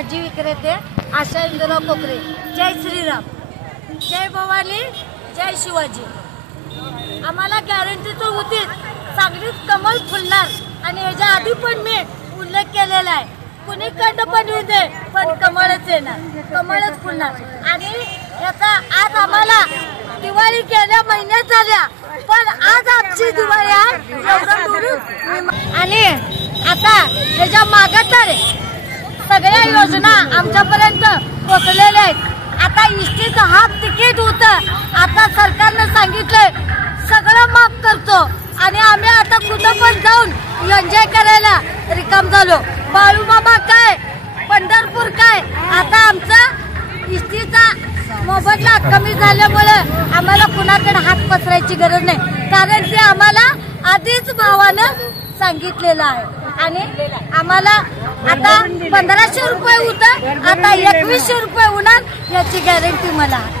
भाजी विक्रेते आशा इंदुराव कोकरे। जय श्रीराम, जय भवानी, जय शिवाजी। आम्हाला गॅरंटी तर होती सांगलीत कमळ फुलणार आणि याच्या आधी पण मी उल्लेख केलेला आहे, कुणीकडं पण येऊ दे पण कमळच येणार, कमळच फुलणार। आणि याचा आज आम्हाला दिवाळी गेल्या महिन्यात झाल्या, पण आज आमची दिवाळी आहे। आणि आता त्याच्या मागे तर सगळ्या योजना आमच्यापर्यंत पोहोचलेल्या आहेत। आता इष्टीचं हाफ तिकीट होतं, आता सरकारनं सांगितलंय सगळं माफ करतो आणि आम्ही आता कुठं पण जाऊन एन्जॉय करायला रिकाम झालो। बाळूमामा काय, पंढरपूर काय, आता आमचा इष्टीचा मोबदला कमी झाल्यामुळे आम्हाला कुणाकडे हात पसरायची गरज नाही, कारण ते आम्हाला आधीच भावानं सांगितलेलं आहे। आणि आम्हाला आता 1500 रुपये होतं, आता 2100 रुपये होणार याची गॅरंटी मला आहे।